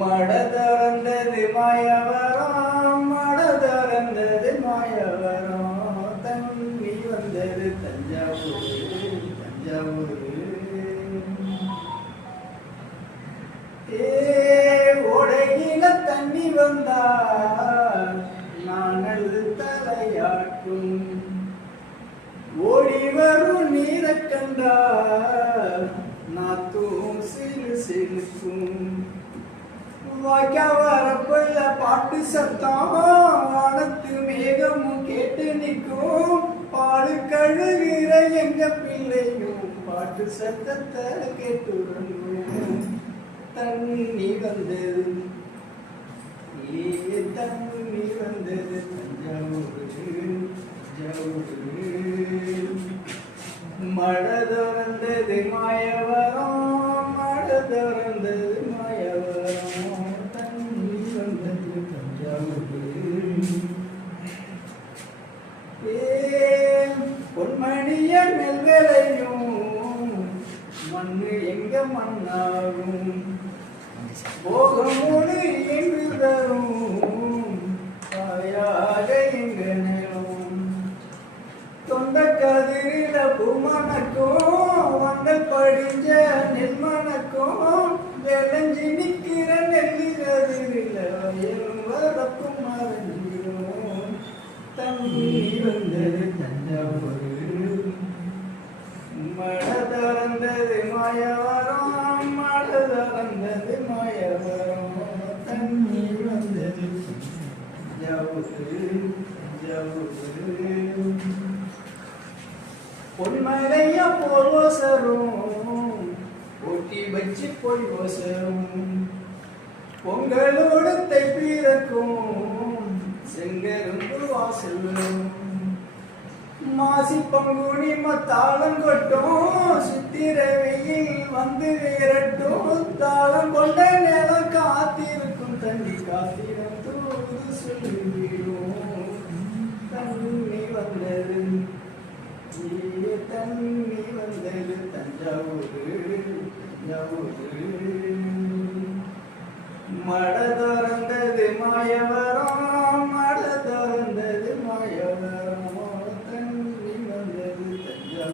மடதறந்தது மாயவரம், மடதறந்தது மாயவரம், தண்ணி வந்தது தஞ்சாவூர் தஞ்சாவூர். ஓடையில தண்ணி வந்தா நானல் தலையாட்டும், ஓடி வரும் நீரை கண்டா நாத்தும் சிறு சிலுக்கும். வாய்க்கா வரப்பையில பாட்டு சத்தம் வானத்து மேகமும் கேட்டு நிற்கும். பாடு கழுகிற எங்க பிள்ளையும் பாட்டு சத்தத்தை கேட்டு தண்ணி வந்தது தண்ணி வந்தது தஞ்சாவூர் தஞ்சாவூர். மழை திறந்தது மாயவரம், மழை திறந்தது மாயவரம், தண்ணி வந்தது தஞ்சாவூர். பொன்மணிய மெல்வலையும் மண்ணு எங்க மண்ணாகும், போகமோடு எங்கு தரும் தாயாக எங்க நேரம். தொண்ட கதிரில பூமணக்கும் வண்டல் படிஞ்ச நெல்மணக்கும், விளைஞ்சி நிற்கிற நெல்லி கதிரில வயலும் வரப்பும் மறைஞ்சிரும். தண்ணி வந்தது தஞ்சாவூர், மழை திறந்தது மாயவரம், மழை திறந்தது மாயவரம், தண்ணி வந்தது தஞ்சாவூர் தஞ்சாவூர். பொன்மலையா போல் வசரும் ஒட்டி வச்சு போய் வசரும், பொங்கலோடு தைப்பிறக்கும் செங்கரும்பு வாசலும். மாசி பங்குனி மத்தாளம் கொட்டும், சித்திர வெயில் வந்து விரட்டும். தாளம் கொண்ட நிலம் காத்திருக்கும், தண்ணி காத்திரம் தூது சொல்லிவிடும். தண்ணி வந்தது தண்ணி வந்தது தஞ்சாவூர் தஞ்சாவூர். மழை